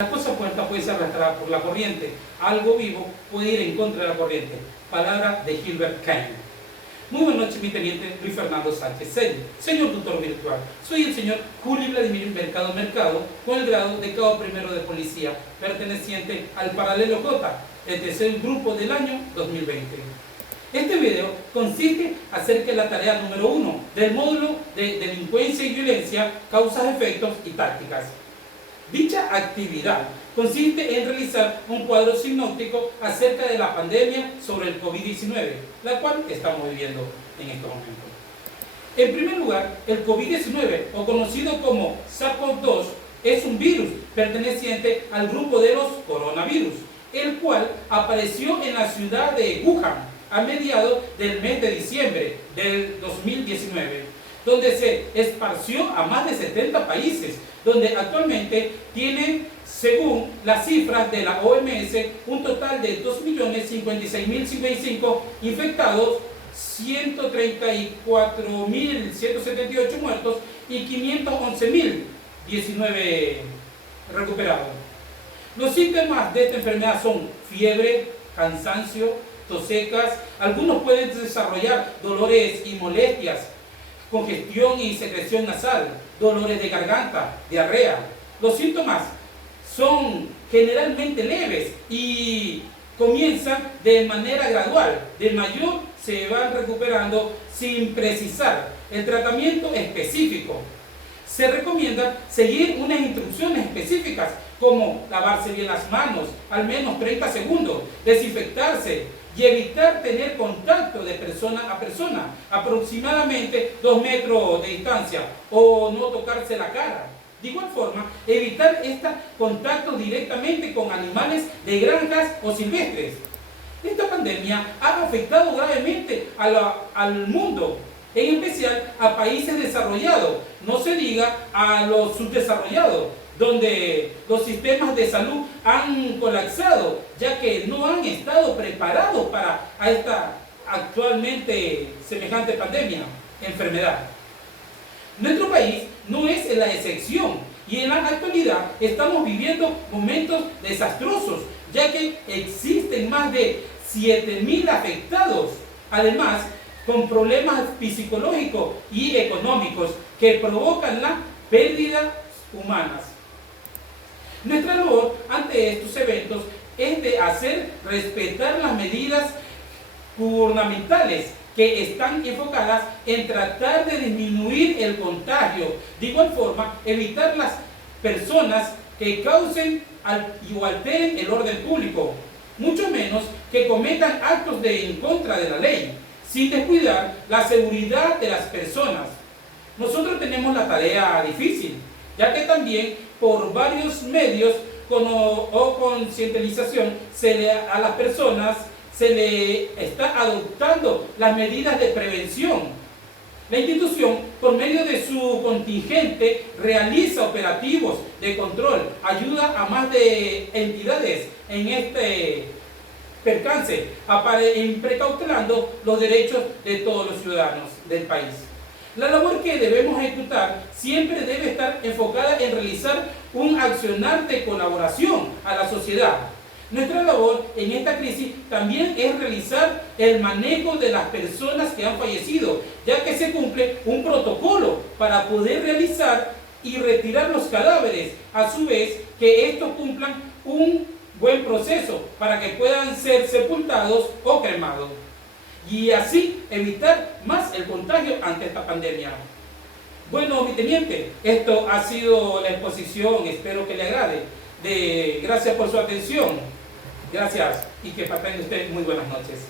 La cosa puede ser arrastrada por la corriente. Algo vivo puede ir en contra de la corriente. Palabra de Gilbert Keim. Muy buenas noches, mi teniente Luis Fernando Sánchez Sello. Señor tutor virtual, soy el señor Julio Vladimir Mercado, con el grado de cabo primero de policía, perteneciente al paralelo J, el tercer grupo del año 2020. Este video consiste acerca de la tarea número 1 del módulo de delincuencia y violencia, causas, efectos y tácticas. Dicha actividad consiste en realizar un cuadro sinóptico acerca de la pandemia sobre el COVID-19, la cual estamos viviendo en estos momentos. En primer lugar, el COVID-19, o conocido como SARS-CoV-2, es un virus perteneciente al grupo de los coronavirus, el cual apareció en la ciudad de Wuhan a mediados del mes de diciembre del 2019, donde se esparció a más de 70 países, donde actualmente tienen, según las cifras de la OMS, un total de 2.056.055 infectados, 134.178 muertos y 511.019 recuperados. Los síntomas de esta enfermedad son fiebre, cansancio, tos secas. Algunos pueden desarrollar dolores y molestias, congestión y secreción nasal, dolores de garganta, diarrea. Los síntomas son generalmente leves y comienzan de manera gradual. De mayor se van recuperando sin precisar el tratamiento específico. Se recomienda seguir unas instrucciones específicas como lavarse bien las manos al menos 30 segundos, desinfectarse y evitar tener contacto de persona a persona, aproximadamente 2 metros de distancia, o no tocarse la cara. De igual forma, evitar este contacto directamente con animales de granjas o silvestres. Esta pandemia ha afectado gravemente al mundo, en especial a países desarrollados, no se diga a los subdesarrollados, donde los sistemas de salud han colapsado, ya que no han estado preparados para esta actualmente semejante pandemia, enfermedad. Nuestro país no es la excepción y en la actualidad estamos viviendo momentos desastrosos, ya que existen más de 7.000 afectados, además con problemas psicológicos y económicos que provocan la pérdida humanas. Nuestra labor ante estos eventos es de hacer respetar las medidas gubernamentales que están enfocadas en tratar de disminuir el contagio. De igual forma, evitar las personas que causen o alteren el orden público, mucho menos que cometan actos en contra de la ley, sin descuidar la seguridad de las personas. Nosotros tenemos la tarea difícil, ya que también por varios medios o concientización a las personas se le está adoptando las medidas de prevención. La institución, por medio de su contingente, realiza operativos de control, ayuda a más de entidades en este percance, precautelando los derechos de todos los ciudadanos del país. La labor que debemos ejecutar siempre debe estar enfocada en realizar un accionar de colaboración a la sociedad. Nuestra labor en esta crisis también es realizar el manejo de las personas que han fallecido, ya que se cumple un protocolo para poder realizar y retirar los cadáveres, a su vez que estos cumplan un buen proceso para que puedan ser sepultados o cremados, y así evitar más el contagio ante esta pandemia. Bueno, mi teniente, esto ha sido la exposición, espero que le agrade. Gracias por su atención, gracias y que pasen usted muy buenas noches.